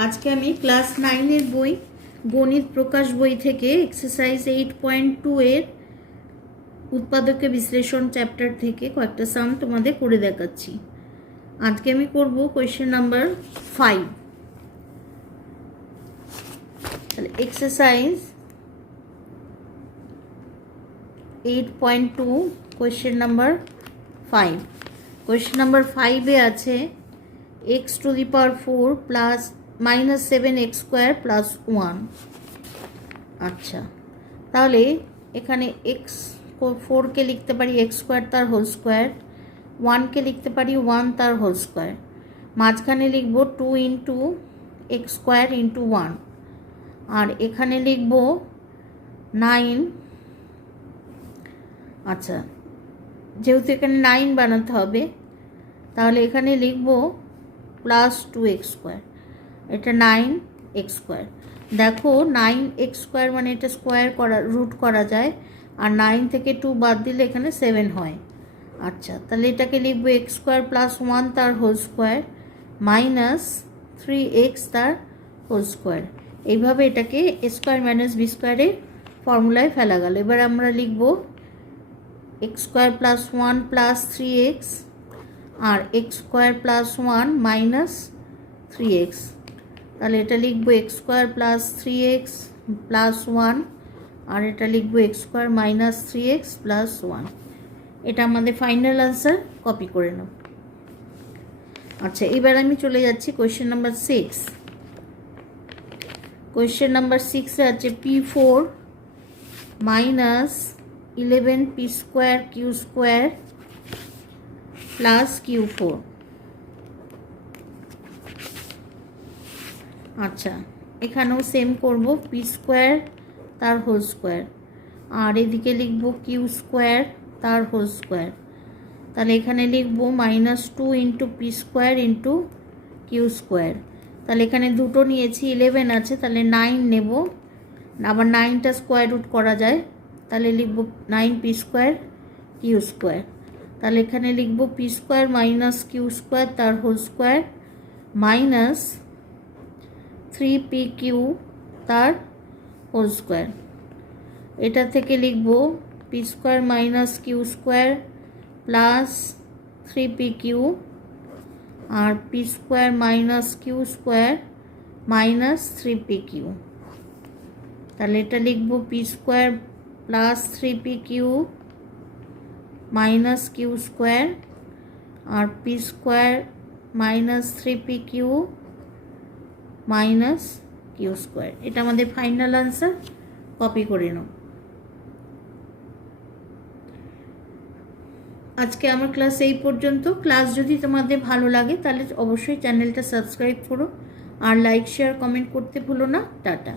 आज के आमी क्लास 9 बई गणित प्रकाश बई थेके एक्सारसाइज 8.2 एर उत्पादक विश्लेषण चैप्टार थेके कयेकटा साम तोमादेर करे देखाच्छि। आज के आमी करब question number 5। Exercise 8.2 question number 5। Question number 5 ए आछे x to the power 4 plus minus 7x square plus 1। अच्छा ताहले एखाने x 4 के लिखते पारी x स्क्वायर तार होल स्क्वायर, 1 के लिखते पारी 1 तार होल स्क्वायर, माझखाने लिखबो 2 इंटू x स्क्वायर इंटू 1 और एखाने लिखबो 9। अच्छा जेहेतु एखाने 9 बानाते होबे ताहले एखाने लिखबो प्लस 2x स्क्वायर, এটা 9x स्क्वायर। देखो 9x स्क्वायर माने এটা स्क्वायर करा रूट करा जाए और 9 থেকে 2 বাদ দিলে এখানে 7 হয়। আচ্ছা তাহলে এটাকে লিখব x স্কয়ার প্লাস 1 তার হোল স্কয়ার মাইনাস 3x তার হোল স্কয়ার। এইভাবে এটাকে a স্কয়ার মাইনাস b স্কয়ারের ফর্মুলায় ফেলা গেল। এবার আমরা লিখব x square plus 1 plus 3x আর x square plus 1 minus 3x। তাহলে এটা লিখব x square plus 3x plus 1 আর এটা লিখব x square minus 3x plus 1। এটা আমাদের ফাইনাল আনসার, কপি করে নাও। আচ্ছা এবার আমি চলে যাচ্ছি কোশ্চেন নাম্বার 6। কোশ্চেন নাম্বার 6 এ আছে p4 minus 11p square q square plus q4। अच्छा एखानेও सेम करब पी स्क्वायर तार होल स्क्वायर और एदिके लिखब किউ स्क्वायर तार होल स्क्वायर। ताहले एखाने लिखब -2 into P square into किউ square. ताहले एखाने दुटो निয়েছি 11 আছে ताहले 9 নেব, আবার 9টা স্কয়ার রুট করা যায় তাহলে লিখব 9p স্কয়ার কিউ স্কয়ার। তাহলে এখানে লিখব P square minus Q square তার হোল স্কয়ার মাইনাস 3pq তার হোল স্কয়ার। এটা থেকে লিখব P square minus Q square plus 3pq আর P square minus Q square minus 3pq। তাহলে এটা লিখব P square plus 3pq minus Q square আর P square minus 3pq minus Q square. এটা আমাদের ফাইনাল আনসার, কপি করে নাও। আজকে আমার ক্লাস এই পর্যন্ত। ক্লাস যদি তোমাদের ভালো লাগে তাহলে অবশ্যই চ্যানেলটা সাবস্ক্রাইব করো আর লাইক শেয়ার কমেন্ট করতে ভুলো না। টাটা।